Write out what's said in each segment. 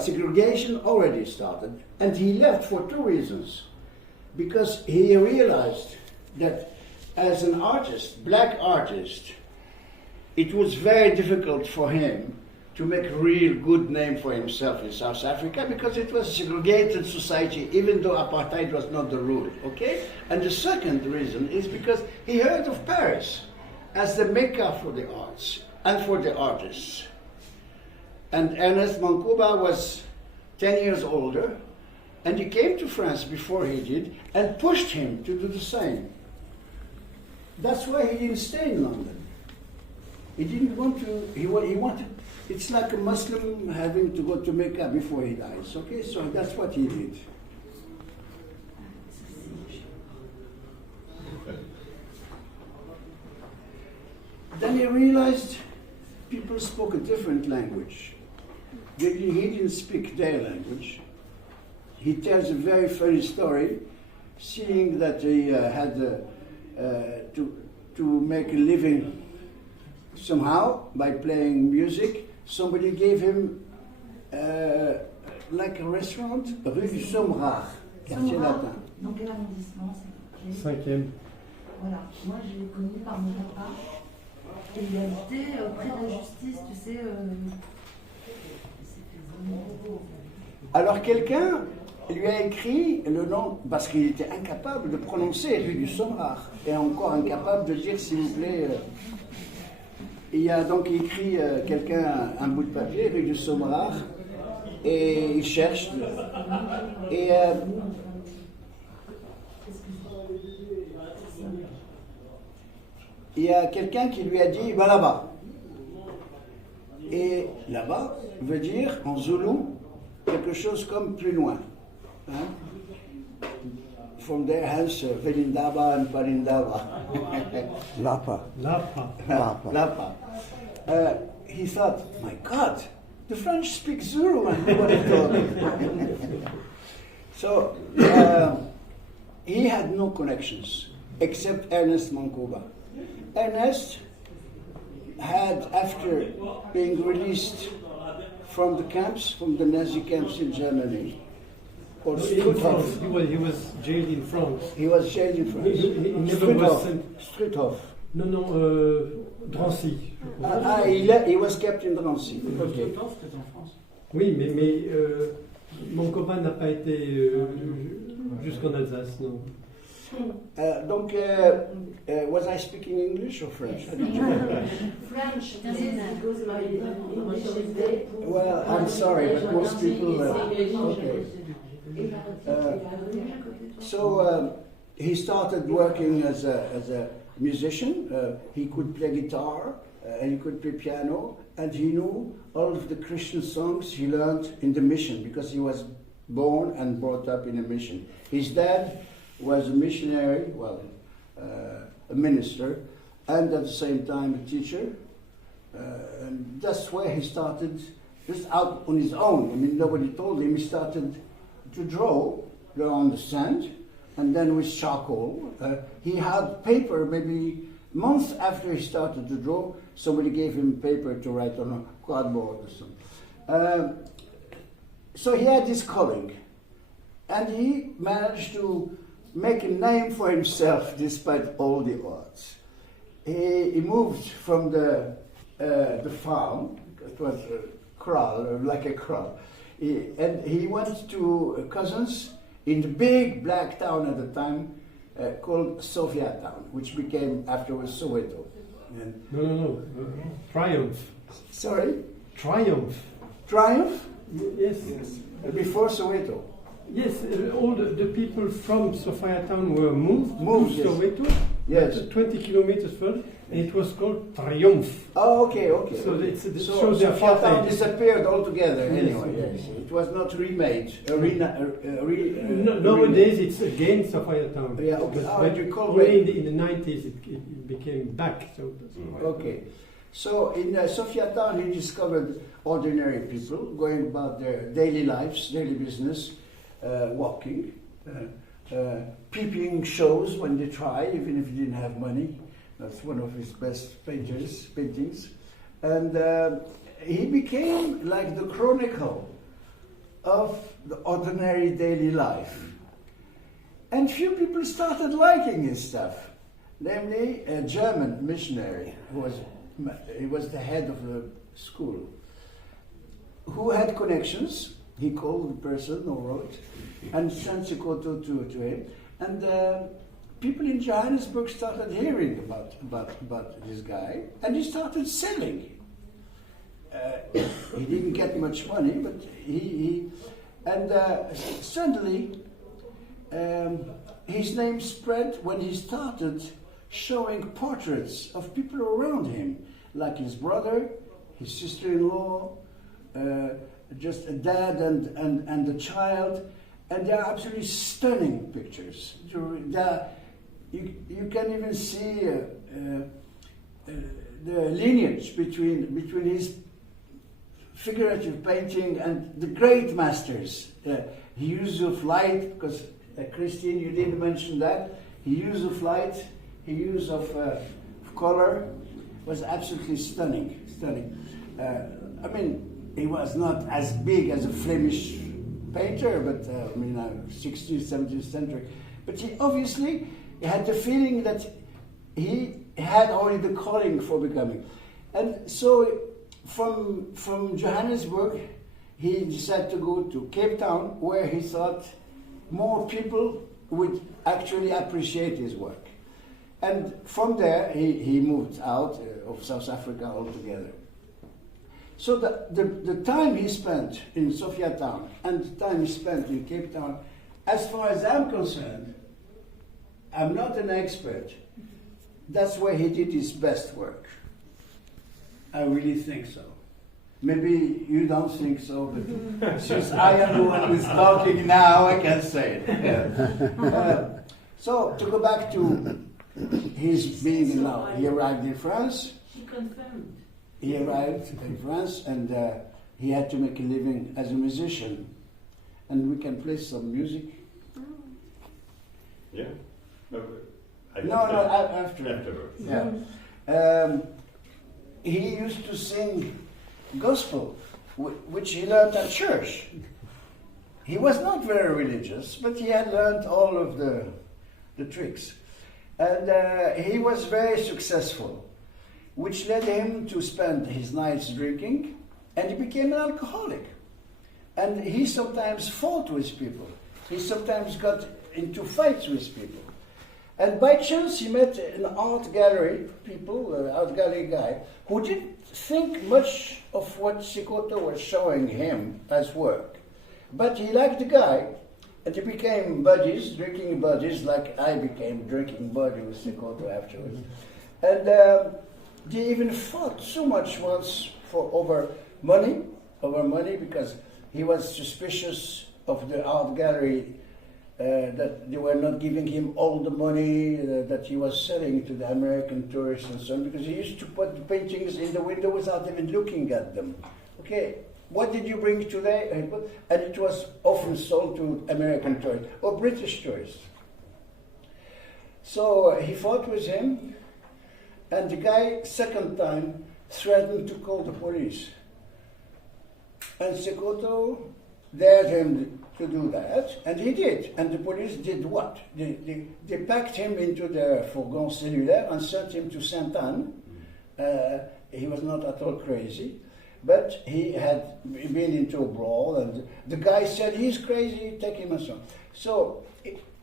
segregation already started, and he left for two reasons. Because he realized that as an artist, black artist, it was very difficult for him to make a real good name for himself in South Africa because it was a segregated society, even though apartheid was not the rule, okay? And the second reason is because he heard of Paris as the mecca for the arts and for the artists. And Ernest Mankuba was 10 years older, and he came to France before he did and pushed him to do the same. That's why he didn't stay in London. He didn't want to, he wanted, it's like a Muslim having to go to Mecca before he dies, okay? So that's what he did. Then he realized people spoke a different language. He didn't speak their language. He tells a very funny story, seeing that he had to make a living somehow by playing music. Somebody gave him like a restaurant, rue du Sommerard, quartier latin. Dans quel arrondissement c'est? 5e. Voilà, moi je l'ai connu par mon papa. Et il habitait près de la justice, tu sais. Alors quelqu'un lui a écrit le nom, parce qu'il était incapable de prononcer rue du Sommerard, et encore incapable de dire s'il vous plaît. Il a donc écrit quelqu'un un bout de papier, rue du Sommerard, et il cherche. Et il y a quelqu'un qui lui a dit va là-bas. Et là-bas veut dire en zoulou quelque chose comme plus loin. Hein? From their house, Velindaba and Parindaba. Lapa. Lapa. Lapa. Lapa. He thought, my God, the French speak Zulu and nobody talking. So he had no connections except Ernest Mankuba. Ernest had, after being released from the camps, from the Nazi camps in Germany, or In France, he was jailed in France. he was jailed in France. He never was sent. Struthof. Non, Drancy. He was kept in Drancy. Okay. C'était en France. Oui, mais mon copain n'a pas été jusqu'en Alsace, non. Donc, was I speaking English or French? I don't know. French, because my English is very poor. Well, I'm sorry, but most people. Okay. So he started working as a musician. He could play guitar and he could play piano, and he knew all of the Christian songs he learned in the mission because he was born and brought up in a mission. His dad was a missionary, a minister, and at the same time a teacher. And that's where he started, just out on his own. I mean, nobody told him. He started to draw on the sand, and then with charcoal. He had paper maybe months after he started to draw. Somebody gave him paper to write on a cardboard or something. So he had this calling, and he managed to make a name for himself despite all the odds. He moved from the farm. It was a kraal, like a kraal. And he went to cousins in the big black town at the time called Sofia town, which became afterwards Soweto. And No. Triumph. sorry? Triumph. Triumph? Yes. Before Soweto. Yes, all the people from Sofia town were moved to Yes. Soweto, Yes. 20 kilometers further, and it was called Triumph. Oh, okay. So it So shows the Sofia town apartheid. disappeared altogether Yes. anyway. Yes. It was not remade. Nowadays it's again Sofia town. Yeah, okay. But You call only it. in the 90s it became back. So that's Okay. So in Sofia town, he discovered ordinary people going about their daily lives, daily business, walking, peeping shows when they try, even if he didn't have money. That's one of his best paintings. And he became like the chronicle of the ordinary daily life. And few people started liking his stuff, namely a German missionary he was the head of the school, who had connections. He called the person who wrote and sent Sekoto to him. And people in Johannesburg started hearing about this guy, and he started selling. He didn't get much money, but suddenly his name spread when he started showing portraits of people around him, like his brother, his sister-in-law, just a dad and a child, and they are absolutely stunning pictures. You can even see the lineage between his figurative painting and the great masters. His use of light, because Christine, you didn't mention that. His use of light, his use of color was absolutely stunning. I mean, he was not as big as a Flemish painter, but 16th, 17th century. But he obviously had the feeling that he had only the calling for becoming. And so from Johannesburg, he decided to go to Cape Town, where he thought more people would actually appreciate his work. And from there, he moved out of South Africa altogether. So the time he spent in Sophiatown and the time he spent in Cape Town, as far as I'm concerned, I'm not an expert, that's where he did his best work. I really think so. Maybe you don't think so, but since I am the one who's talking now, I can say it. Yeah. So to go back to his being now, he arrived in France. She confirmed. He arrived in France, and he had to make a living as a musician. And we can play some music. Yeah. Afterwards. Yeah. He used to sing gospel, which he learned at church. He was not very religious, but he had learned all of the tricks. And he was very successful, which led him to spend his nights drinking, and he became an alcoholic. And he sometimes fought with people. He sometimes got into fights with people. And by chance he met an art gallery guy, who didn't think much of what Sekoto was showing him as work. But he liked the guy, and they became buddies, drinking buddies, like I became drinking buddy with Sekoto afterwards. And they even fought so much once over money, because he was suspicious of the art gallery, that they were not giving him all the money that he was selling to the American tourists and so on, because he used to put the paintings in the window without even looking at them. Okay, what did you bring today? And it was often sold to American tourists or British tourists. So he fought with him, and the guy, second time, threatened to call the police. And Sekoto dared him to do that, and he did. And the police did what? They packed him into their fourgon cellulaire and sent him to Sainte-Anne. He was not at all crazy, but he had been into a brawl, and the guy said, he's crazy, take him and so on. So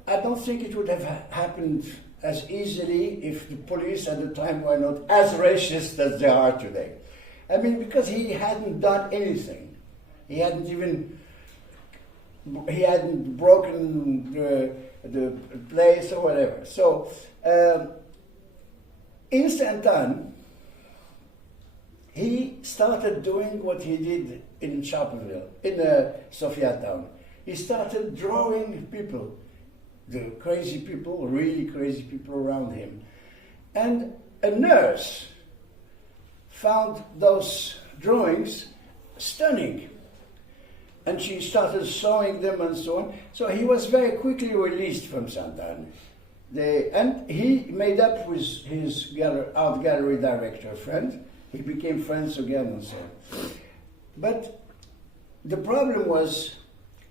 I don't think it would have happened as easily if the police at the time were not as racist as they are today. I mean, because he hadn't done anything. He hadn't broken the place or whatever. So in Sainte-Anne, he started doing what he did in Sharpeville, in Sophiatown. He started drawing people, the crazy people, really crazy people around him. And a nurse found those drawings stunning. And she started showing them and so on. So he was very quickly released from Sainte-Anne. And he made up with his art gallery director friend, he became friends again and so on. But the problem was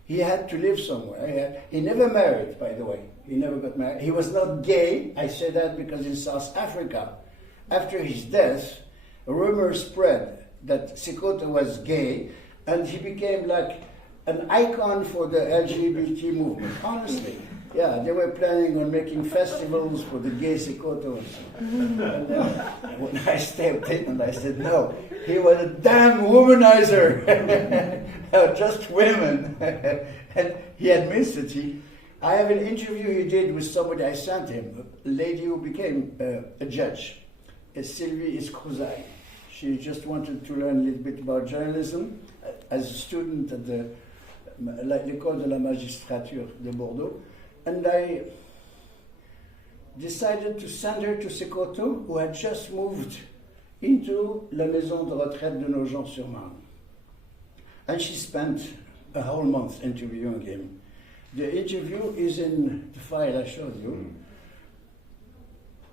he had to live somewhere. He never married, by the way. He never got married. He was not gay. I say that because in South Africa, after his death, a rumor spread that Sekoto was gay, and he became like an icon for the LGBT movement, honestly. Yeah, they were planning on making festivals for the gay Sekoto. And when I stepped in and I said, no, he was a damn womanizer. Just women. And he admits it. I have an interview he did with somebody I sent him, a lady who became a judge, Sylvie Escrozaille. She just wanted to learn a little bit about journalism as a student at l'École de la Magistrature de Bordeaux. And I decided to send her to Sekoto, who had just moved into la maison de retraite de Nogent-sur-Marne. And she spent a whole month interviewing him. The interview is in the file I showed you.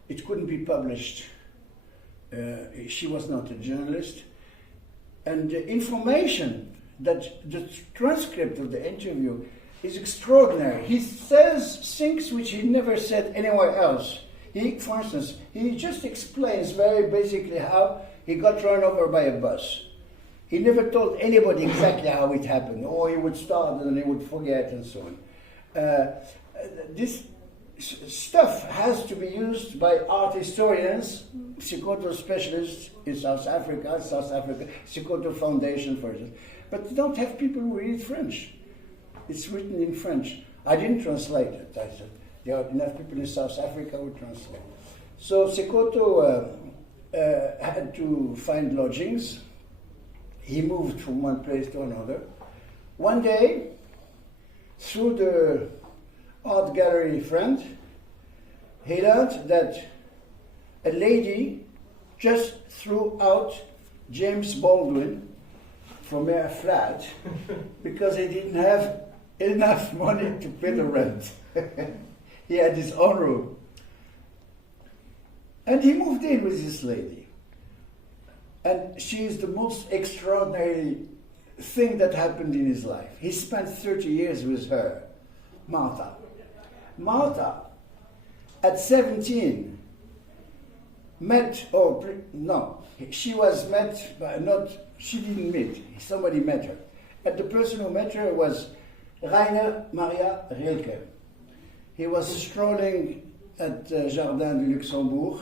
It couldn't be published. She was not a journalist. And the information, that the transcript of the interview is extraordinary. He says things which he never said anywhere else. For instance, he just explains very basically how he got run over by a bus. He never told anybody exactly how it happened, or he would start and then he would forget and so on. This stuff has to be used by art historians, Sekoto specialists in South Africa, Sekoto Foundation, for instance. But they don't have people who read French. It's written in French. I didn't translate it. I said, there are enough people in South Africa who translate. So Sekoto had to find lodgings. He moved from one place to another. One day, through the art gallery friend, he learned that a lady just threw out James Baldwin from her flat because he didn't have enough money to pay the rent. He had his own room. And he moved in with this lady. And she is the most extraordinary thing that happened in his life. He spent 30 years with her, Martha. Martha, at 17, she was met by she didn't meet, somebody met her. And the person who met her was Rainer Maria Rilke. He was strolling at Jardin du Luxembourg,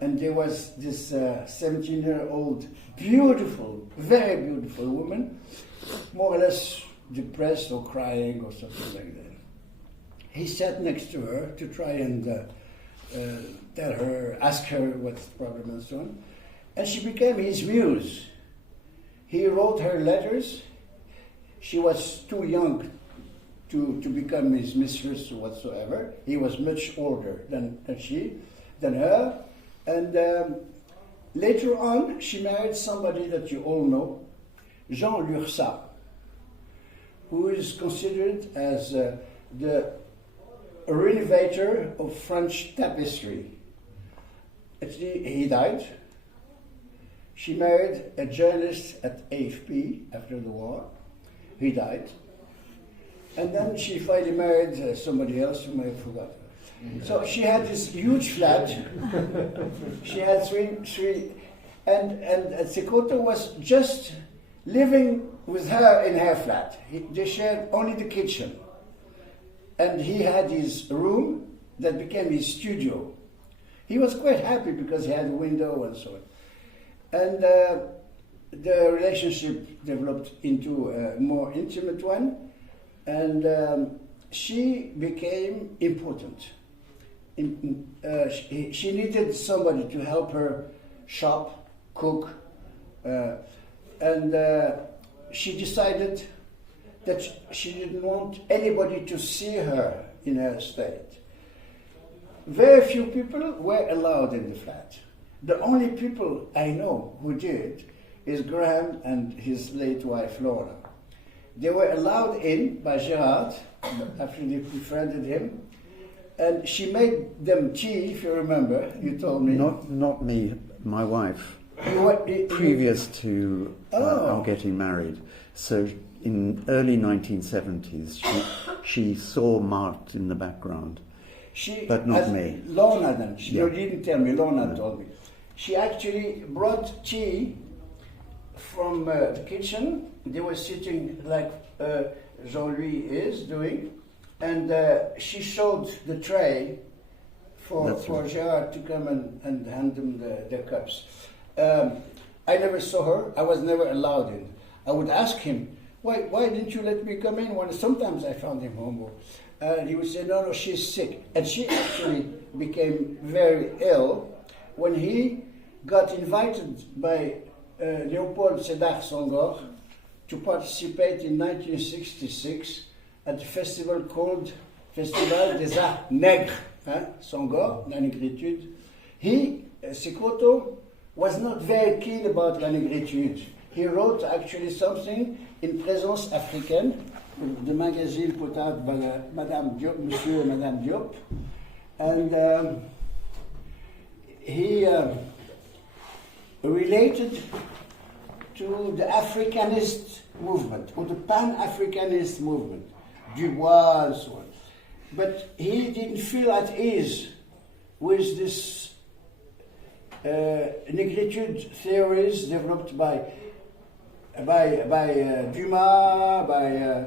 and there was this 17-year-old, beautiful, very beautiful woman, more or less depressed or crying or something like that. He sat next to her to try and ask her what's the problem and so on. And she became his muse. He wrote her letters. She was too young to become his mistress or whatsoever. He was much older than her. And later on, she married somebody that you all know, Jean Lursa, who is considered as the renovator of French tapestry. Actually, he died. She married a journalist at AFP after the war. He died. And then she finally married somebody else whom I forgot. So she had this huge flat. She had three, and Sekoto was just living with her in her flat. They shared only the kitchen. And he had his room that became his studio. He was quite happy because he had a window and so on. And the relationship developed into a more intimate one, and she became important. She needed somebody to help her shop, cook, and she decided that she didn't want anybody to see her in her state. Very few people were allowed in the flat. The only people I know who did is Graham and his late wife Laura. They were allowed in by Gerard after they befriended him, and she made them tea, if you remember, you told me. Not me, my wife. previous to our getting married. So in early 1970s, she saw Mart in the background, but not me. Lorna then. She Yeah. didn't tell me. Lorna told me. She actually brought tea from the kitchen. They were sitting like Jean-Louis is doing, and she showed the tray for Gerard to come and hand them their cups. I never saw her. I was never allowed in. I would ask him, why didn't you let me come in? When sometimes I found him home. And he would say, no, she's sick. And she actually became very ill when he got invited by Léopold Sédar Senghor to participate in 1966 at a festival called Festival des Arts Nègres. Senghor, la négritude. He, Sekoto, was not very keen about la négritude. He wrote actually something in Présence africaine, the magazine put out by Madame Diop, Monsieur and Madame Diop, and he related to the Africanist movement, or the Pan-Africanist movement, Dubois and so on. But he didn't feel at ease with this negritude theories developed by Dumas, by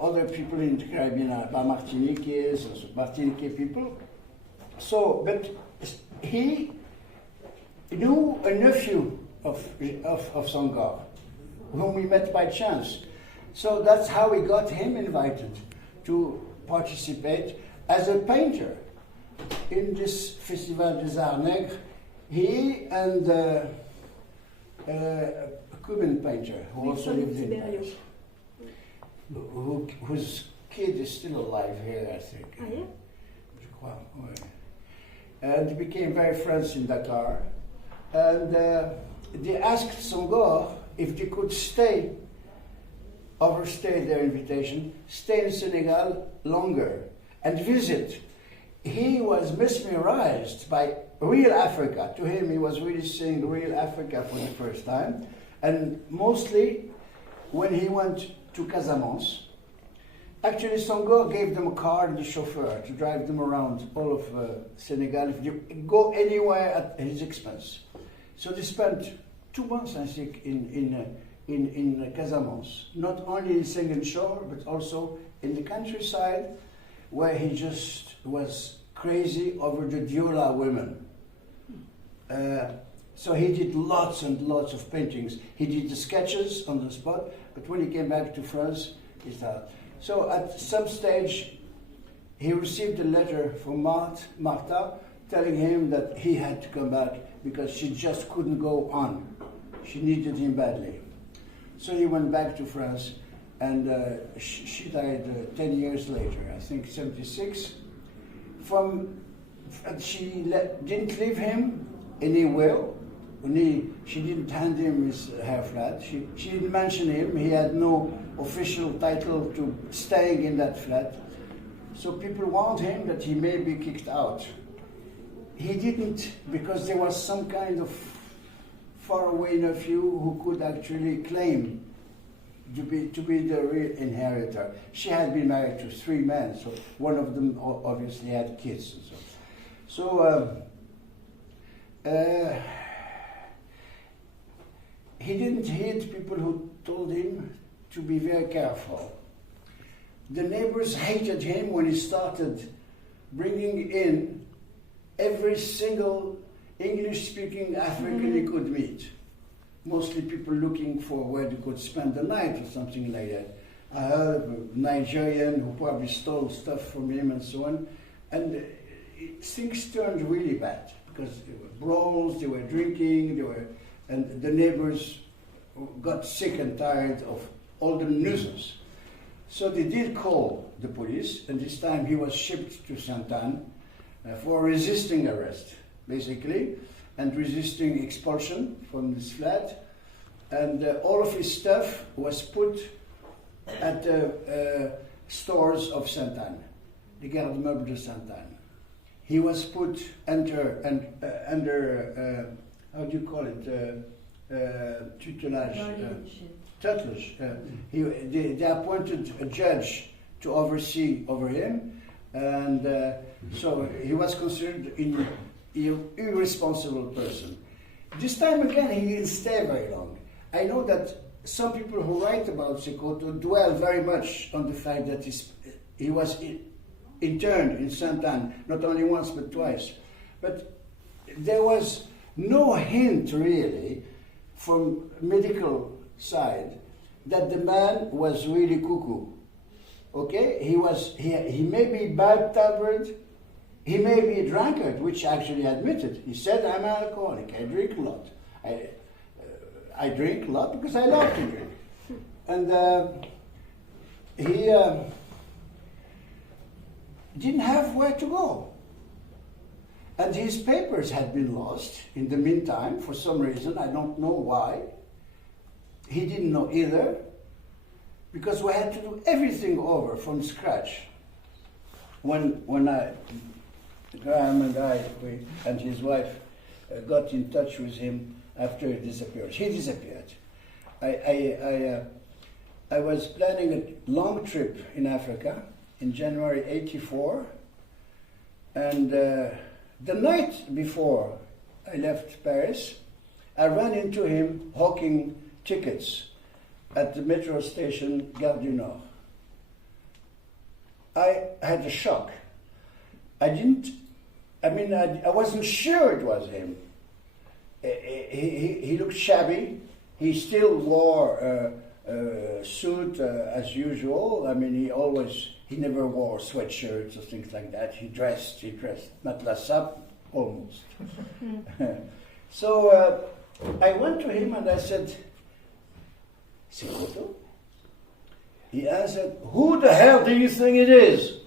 other people in the Caribbean, by Martinique people. So, but he knew a nephew of Senghor, whom we met by chance. So that's how we got him invited to participate as a painter in this Festival des Arts Nègres. He and a Cuban painter who also lived in Paris, whose kid is still alive here, I think. Ah, yeah? Je crois, ouais. And became very friends in Dakar. And they asked Senghor if they could overstay their invitation, stay in Senegal longer and visit. He was mesmerized by real Africa. To him, he was really seeing real Africa for the first time. And mostly when he went to Casamance, actually Senghor gave them a car and a chauffeur to drive them around all of Senegal, if they go anywhere at his expense. So they spent 2 months, I think, in Casamance, not only in Ziguinchor, but also in the countryside, where he just was crazy over the Diola women. So he did lots and lots of paintings. He did the sketches on the spot, but when he came back to France, he started. So at some stage, he received a letter from Martha telling him that he had to come back because she just couldn't go on. She needed him badly. So he went back to France, and she died 10 years later, I think 76. She didn't leave him any will. She didn't hand him her flat. She didn't mention him. He had no official title to staying in that flat. So people warned him that he may be kicked out. He didn't, because there was some kind of faraway nephew who could actually claim to be the real inheritor. She had been married to 3 men, so one of them obviously had kids. And so he didn't hate people who told him to be very careful. The neighbors hated him when he started bringing in every single English-speaking African he could meet. Mostly people looking for where they could spend the night or something like that. I heard of a Nigerian who probably stole stuff from him and so on. And things turned really bad because there were brawls, they were drinking, and the neighbors got sick and tired of all the nuisance. So they did call the police, and this time he was shipped to Sainte-Anne for resisting arrest, basically, and resisting expulsion from this flat. And all of his stuff was put at the stores of Sainte-Anne, the Garde-Meubles de Sainte-Anne. He was put under how do you call it? Tutelage. Dans les chez- Tutelage. They appointed a judge to oversee over him, and so he was considered an irresponsible person. This time again, he didn't stay very long. I know that some people who write about Sekoto dwell very much on the fact that he was interned in Sainte-Anne, not only once but twice. But there was no hint really from medical side that the man was really cuckoo. Okay, he may be bad-tempered, he may be a drunkard, which actually admitted. He said, "I'm an alcoholic. I drink a lot. I drink a lot because I love to drink." And he didn't have where to go. And his papers had been lost in the meantime for some reason. I don't know why. He didn't know either, because we had to do everything over from scratch. When Graham and his wife got in touch with him after he disappeared. He disappeared. I was planning a long trip in Africa in January '84, and the night before I left Paris, I ran into him hawking tickets at the metro station Gare du Nord. I had a shock. I wasn't sure it was him. He looked shabby. He still wore a suit as usual. I mean, he never wore sweatshirts or things like that. He dressed, matelas up, almost. So I went to him and I said, "Sekoto?" He answered, "Who the hell do you think it is?"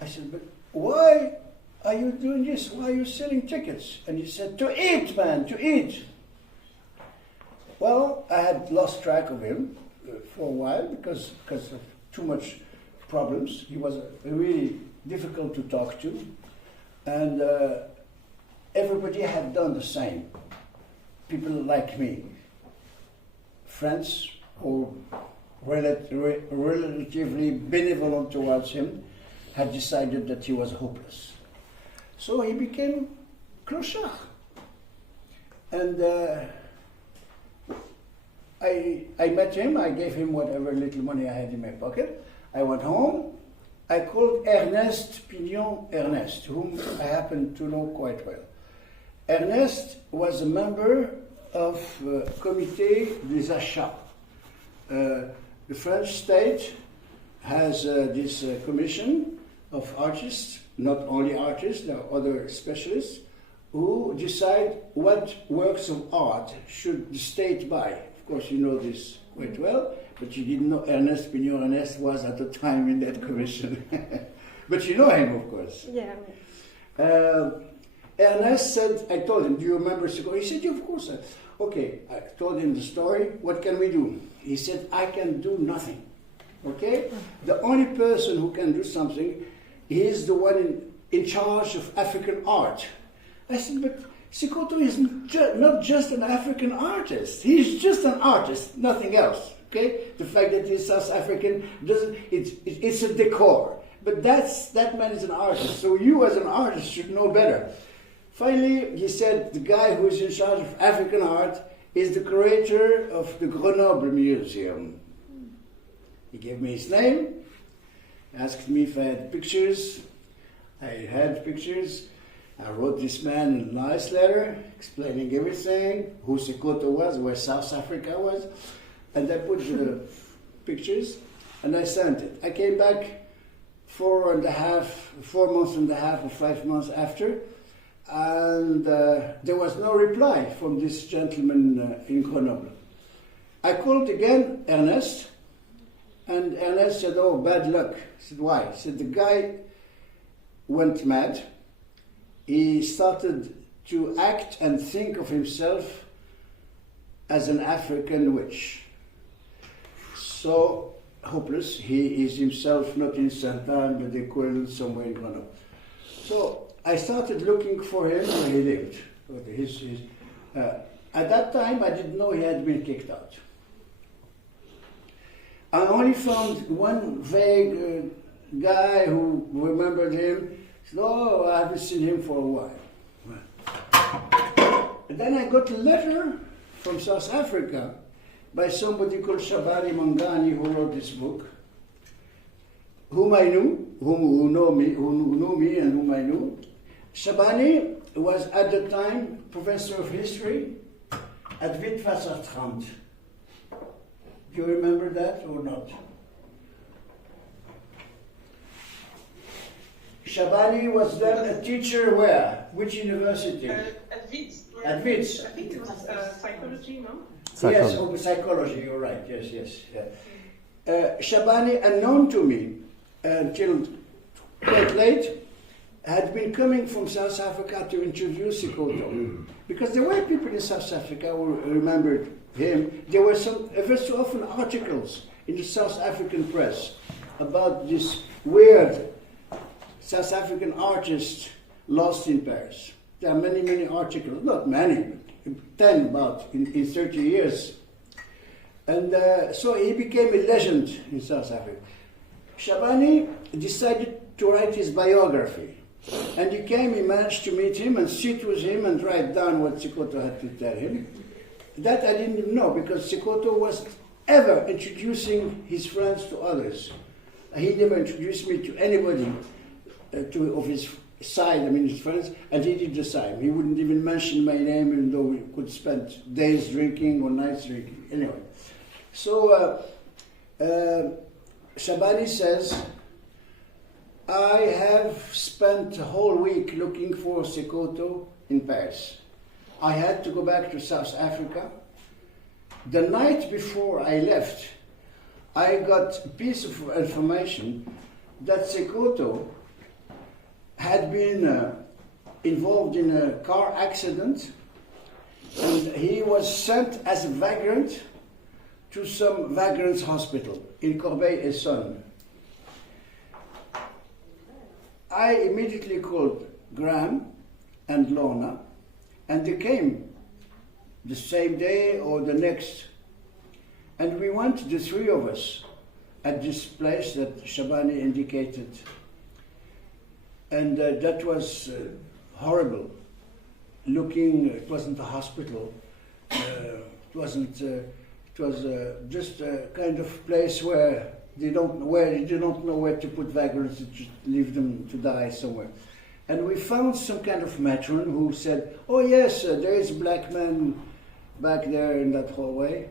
I said, "But why are you doing this? Why are you selling tickets?" And he said, "To eat, man, to eat." Well, I had lost track of him for a while because of too much problems. He was really difficult to talk to, and everybody had done the same. People like me, friends who relatively benevolent towards him, had decided that he was hopeless. So he became clochard. And I met him, I gave him whatever little money I had in my pocket. I went home, I called Ernest Pignon Ernest, whom I happen to know quite well. Ernest was a member of Comité des Achats. The French state has this commission of artists, not only artists, there are other specialists, who decide what works of art should the state buy. Of course, you know this quite well, but you didn't know Ernest Pignon Ernest was at the time in that commission. But you know him, of course. Yeah. Ernest said, I told him, "Do you remember Sekoto?" He said, "Yeah, of course." Okay, I told him the story. "What can we do?" He said, "I can do nothing. Okay? The only person who can do something is the one in charge of African art." I said, "But Sekoto is not just an African artist. He's just an artist, nothing else. Okay? The fact that he's South African it's a decor. But that man is an artist. So you as an artist should know better." Finally, he said, "The guy who is in charge of African art is the curator of the Grenoble Museum." He gave me his name, asked me if I had pictures. I had pictures. I wrote this man a nice letter explaining everything, who Sekoto was, where South Africa was, and I put the pictures and I sent it. I came back 4 months and a half or 5 months after, and there was no reply from this gentleman in Grenoble. I called again Ernest, and Ernest said, "Oh, bad luck." I said, "Why?" He said, "The guy went mad. He started to act and think of himself as an African witch. So hopeless, he is himself not in Sainte-Anne, but equivalent somewhere in Grenoble." So I started looking for him where he lived. At that time, I didn't know he had been kicked out. I only found one vague guy who remembered him. Said, "Oh, I haven't seen him for a while." And then I got a letter from South Africa by somebody called Shabani Mangani, who wrote this book, who knew me and whom I knew. Shabani was at the time professor of history at Witwatersrand. Do you remember that or not? Shabani was then a teacher where? Which university? At Wits. At Wits. I think it was psychology, no? Yes, psychology, you're right, yes. Yeah. Shabani, unknown to me until quite late, had been coming from South Africa to interview Sekoto. Because there were people in South Africa who remembered him. There were very so often articles in the South African press about this weird South African artist lost in Paris. There are many, many articles, not many, 10 about in 30 years. And so he became a legend in South Africa. Shabani decided to write his biography. And he managed to meet him and sit with him and write down what Sekoto had to tell him. That I didn't even know, because Sekoto was ever introducing his friends to others. He never introduced me to anybody of his side, his friends, and he did the same. He wouldn't even mention my name, even though we could spend days drinking or nights drinking. Anyway, so Shabani says, "I have spent a whole week looking for Sekoto in Paris. I had to go back to South Africa. The night before I left, I got a piece of information that Sekoto had been involved in a car accident, and he was sent as a vagrant to some vagrants' hospital in Corbeil-Essonnes. I immediately called Graham and Lorna, and they came the same day or the next. And we went, the three of us, at this place that Shabani indicated. And that was horrible. It wasn't a hospital. It was just a kind of place where they don't know where to put vagrants, and just leave them to die somewhere. And we found some kind of matron who said, "Oh yes, there is a black man back there in that hallway."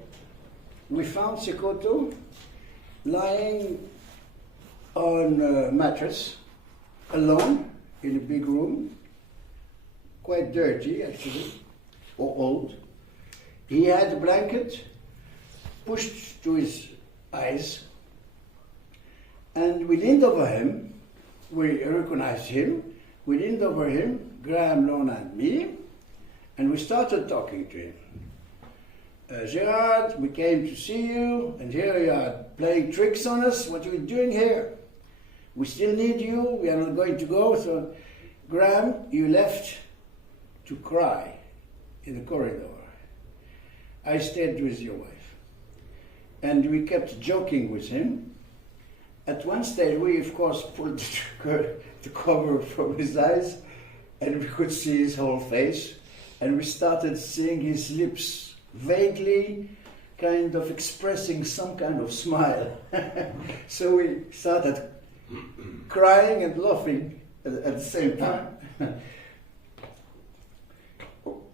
We found Sekoto lying on a mattress, alone, in a big room, quite dirty actually, or old. He had a blanket pushed to his eyes, and we leaned over him. We recognized him. We leaned over him, Graham, Lorna, and me, and we started talking to him. "Gerard, we came to see you, and here you are playing tricks on us. What are you doing here? We still need you. We are not going to go." So, "Graham, you left to cry in the corridor. I stayed with your wife." And we kept joking with him. At one stage, we, of course, pulled the cover from his eyes, and we could see his whole face. And we started seeing his lips vaguely kind of expressing some kind of smile. So we started crying and laughing at the same time.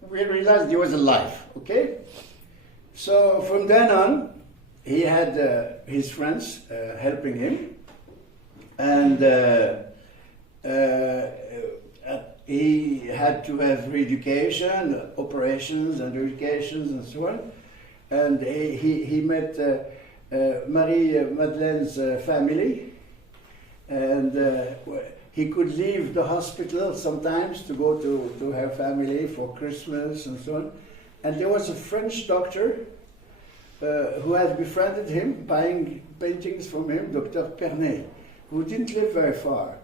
We realized he was alive, okay? So from then on, he had his friends helping him, and he had to have re-education, operations and educations and so on. And he met Marie-Madeleine's family, and he could leave the hospital sometimes to go to her family for Christmas and so on. And there was a French doctor who had befriended him, buying paintings from him, Dr. Pernet, who didn't live very far.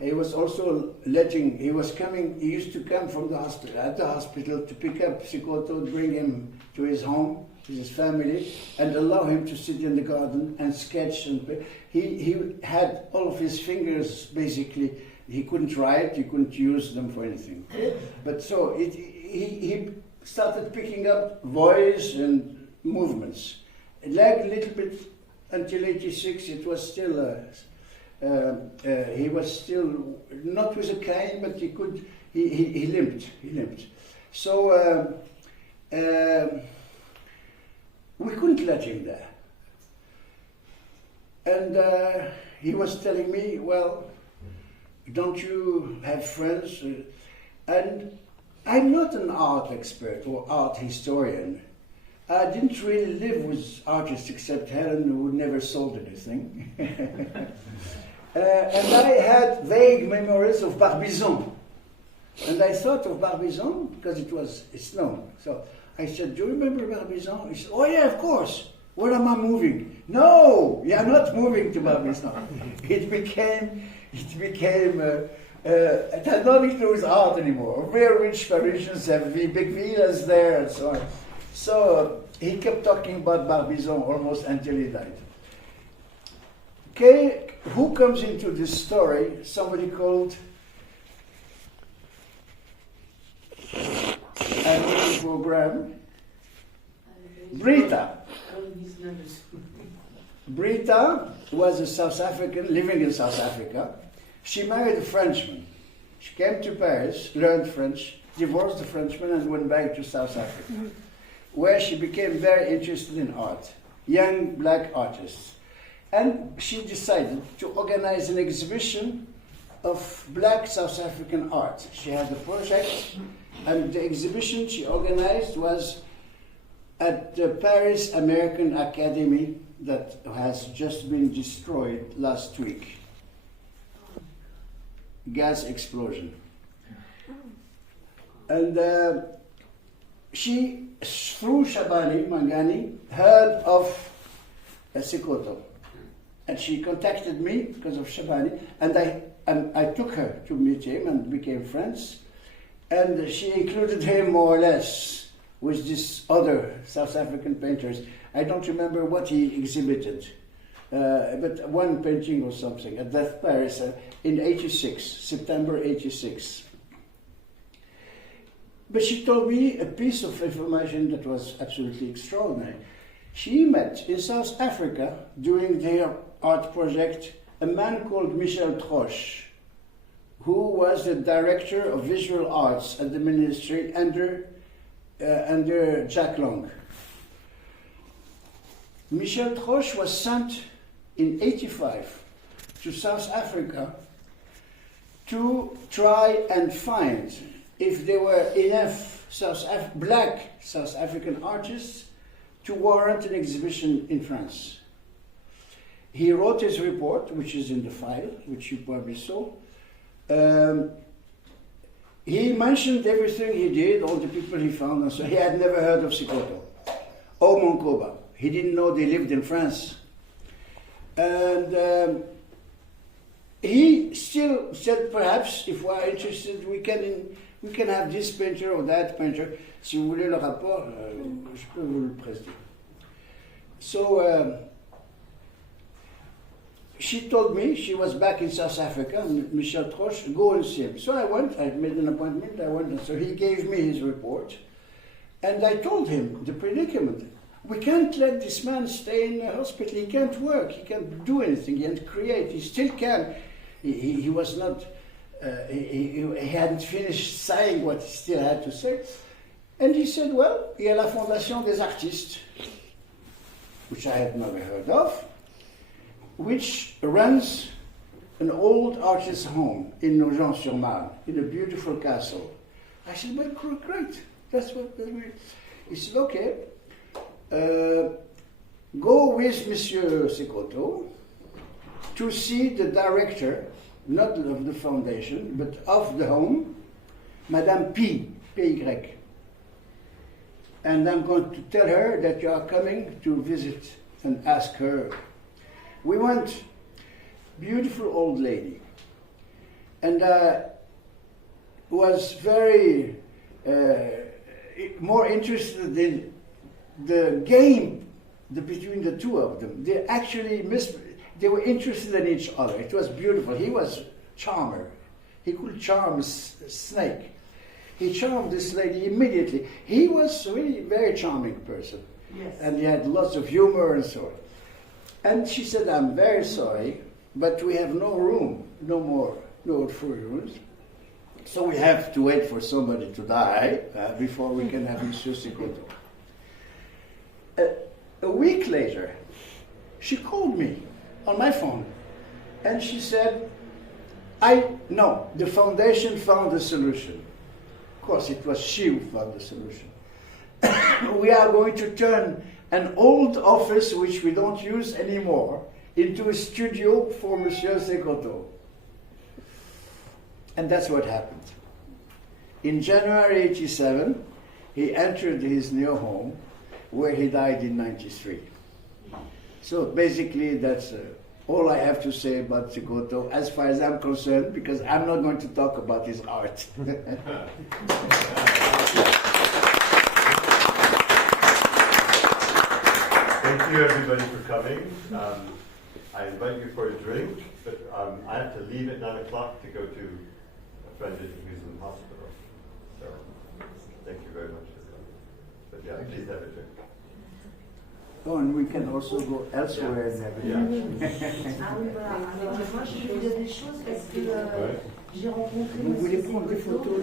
He was also letting, he used to come from the hospital to pick up Sekoto, bring him to his home, with his family, and allow him to sit in the garden and sketch. And he had all of his fingers, basically, he couldn't write, he couldn't use them for anything. But so he started picking up voice and movements. Like a little bit until 86, it was still, he was still not with a cane, but he limped. So we couldn't let him there. And he was telling me, well, don't you have friends? And I'm not an art expert or art historian. I didn't really live with artists except Helen, who never sold anything. And I had vague memories of Barbizon. And I thought of Barbizon because it's known. So I said, do you remember Barbizon? He said, oh yeah, of course. Where am I moving? No, you're not moving to Barbizon. It had nothing to do with art anymore. Very rich Parisians have big villas there and so on. So he kept talking about Barbizon almost until he died. Okay, who comes into this story? Somebody called, I'm looking for Graham. Brita. Brita was a South African living in South Africa. She married a Frenchman. She came to Paris, learned French, divorced the Frenchman, and went back to South Africa, where she became very interested in art, young black artists. And she decided to organize an exhibition of black South African art. She had a project, and the exhibition she organized was at the Paris American Academy that has just been destroyed last week. Gas explosion. And she, through Shabani Mangani, heard of Sekoto. And she contacted me because of Shabani, and I took her to meet him and became friends. And she included him more or less with these other South African painters. I don't remember what he exhibited, but one painting or something at that Paris in 86, September 86. But she told me a piece of information that was absolutely extraordinary. She met in South Africa during their art project a man called Michel Troche, who was the director of visual arts at the ministry under Jack Long. Michel Troche was sent in 85 to South Africa to try and find if there were enough black South African artists to warrant an exhibition in France. He wrote his report, which is in the file, which you probably saw. He mentioned everything he did, all the people he found, and so he had never heard of Sekoto or Monkoba. He didn't know they lived in France. And he still said, perhaps, if we are interested, we can have this painter or that painter. Si vous voulez le rapport, je peux vous le prêter. So she told me she was back in South Africa, and Michel Troche, go and see him. So I went, I made an appointment, I went, and so he gave me his report. And I told him the predicament. We can't let this man stay in a hospital. He can't work. He can't do anything. He can't create. He still can. He was not. He hadn't finished saying what he still had to say. And he said, "Well, il y a la Fondation des Artistes, which I had never heard of, which runs an old artist's home in Nogent-sur-Marne, in a beautiful castle." I said, "Well, great. That's what." He said, "Okay." Go with Monsieur Sekoto to see the director, not of the foundation, but of the home, Madame P. P-Y. And I'm going to tell her that you are coming to visit and ask her. We went, beautiful old lady. and was very more interested in the game between the two of them. They actually they were interested in each other. It was beautiful. He was charmer. He could charm a snake. He charmed this lady immediately. He was really a very charming person. Yes. And he had lots of humor and so on. And she said, I'm very sorry, but we have no room, no more 4 rooms. So we have to wait for somebody to die before we can have Monsieur Sekoto. A week later, she called me on my phone, and she said, the foundation found a solution. Of course, it was she who found the solution. We are going to turn an old office, which we don't use anymore, into a studio for Monsieur Sekoto. And that's what happened. In January 87, he entered his new home, where he died in 93. So basically, that's all I have to say about Sekoto, as far as I'm concerned, because I'm not going to talk about his art. Thank you, everybody, for coming. I invite you for a drink, but I have to leave at 9 o'clock to go to a friend who's in hospital. So, thank you very much for coming. But yeah, please have a drink. Oh, and we can also go elsewhere and have a drink. Ah oui, voilà. Alors, moi, je vais vous dire des choses parce que j'ai rencontré Vous voulez Monsieur prendre des Sekoto. photos